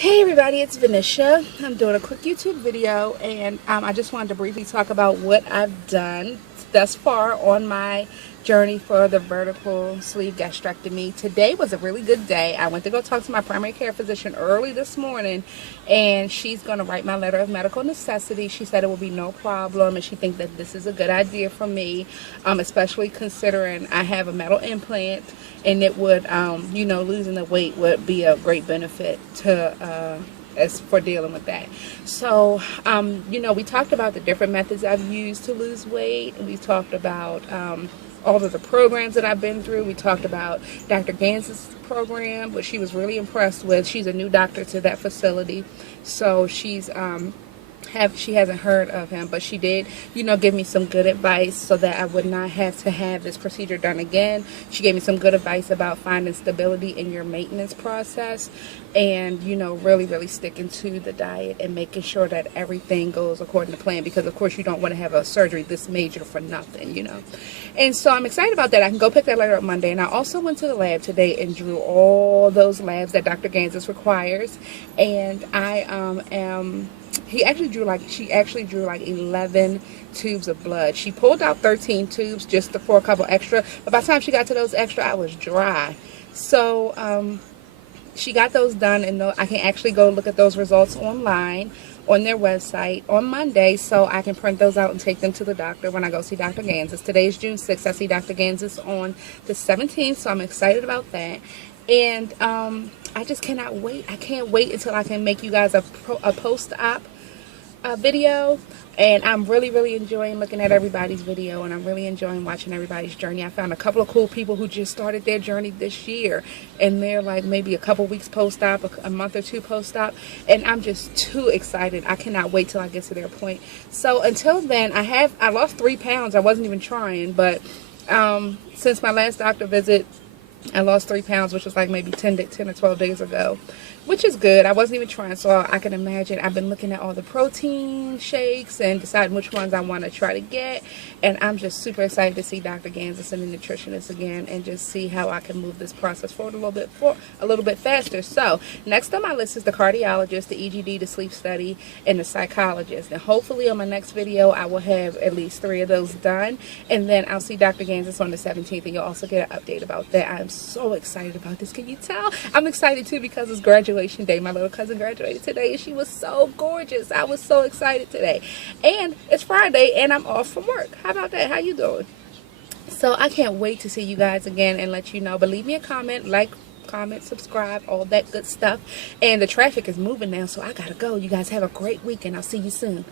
Hey everybody, it's Venetia. I'm doing a quick YouTube video and I just wanted to briefly talk about what I've done thus far on my journey for the vertical sleeve gastrectomy. Today was a really good day. I went to go talk to my primary care physician early this morning and she's going to write my letter of medical necessity. She said it will be no problem and she thinks that this is a good idea for me, especially considering I have a metal implant and it would, losing the weight would be a great benefit to as for dealing with that. So, we talked about the different methods I've used to lose weight. We talked about all of the programs that I've been through. We talked about Dr. Gans's program, which she was really impressed with. She's a new doctor to that facility, so she hasn't heard of him, but she did, give me some good advice so that I would not have to have this procedure done again. She gave me some good advice about finding stability in your maintenance process and, really, really sticking to the diet and making sure that everything goes according to plan because, of course, you don't want to have a surgery this major for nothing, And so I'm excited about that. I can go pick that letter up Monday. And I also went to the lab today and drew all those labs that Dr. Gans's requires. And she actually drew like 11 tubes of blood. She pulled out 13 tubes just for a couple extra, but by the time she got to those extra, I was dry. So she got those done, and I can actually go look at those results online on their website on Monday, so I can print those out and take them to the doctor when I go see Dr. Gans's. Today is June 6th. I see Dr. Gans's on the 17th, so I'm excited about that. And I just cannot wait. I can't wait until I can make you guys a post-op video. And I'm really, really enjoying looking at everybody's video, and I'm really enjoying watching everybody's journey. I found a couple of cool people who just started their journey this year, and they're like maybe a couple weeks post-op, a month or two post-op, and I'm just too excited. I cannot wait till I get to their point. So until then, I lost 3 pounds. I wasn't even trying, but since my last doctor visit, I lost 3 pounds, which was like maybe 10 or 12 days ago, which is good. I wasn't even trying, so I can imagine. I've been looking at all the protein shakes and deciding which ones I want to try to get, and I'm just super excited to see Dr. Gans's and the nutritionist again and just see how I can move this process forward a little bit faster. So next on my list is the cardiologist, the EGD, the sleep study, and the psychologist. And hopefully on my next video, I will have at least 3 of those done, and then I'll see Dr. Gans's on the 17th, and you'll also get an update about that. I'm so excited about this. Can you tell? I'm excited too because it's graduation day. My little cousin graduated today and she was so gorgeous. I was so excited today. And it's Friday and I'm off from work. How about that? How you doing? So I can't wait to see you guys again and let you know. But leave me a comment, comment, subscribe, all that good stuff. And the traffic is moving now, so I gotta go. You guys have a great weekend. I'll see you soon.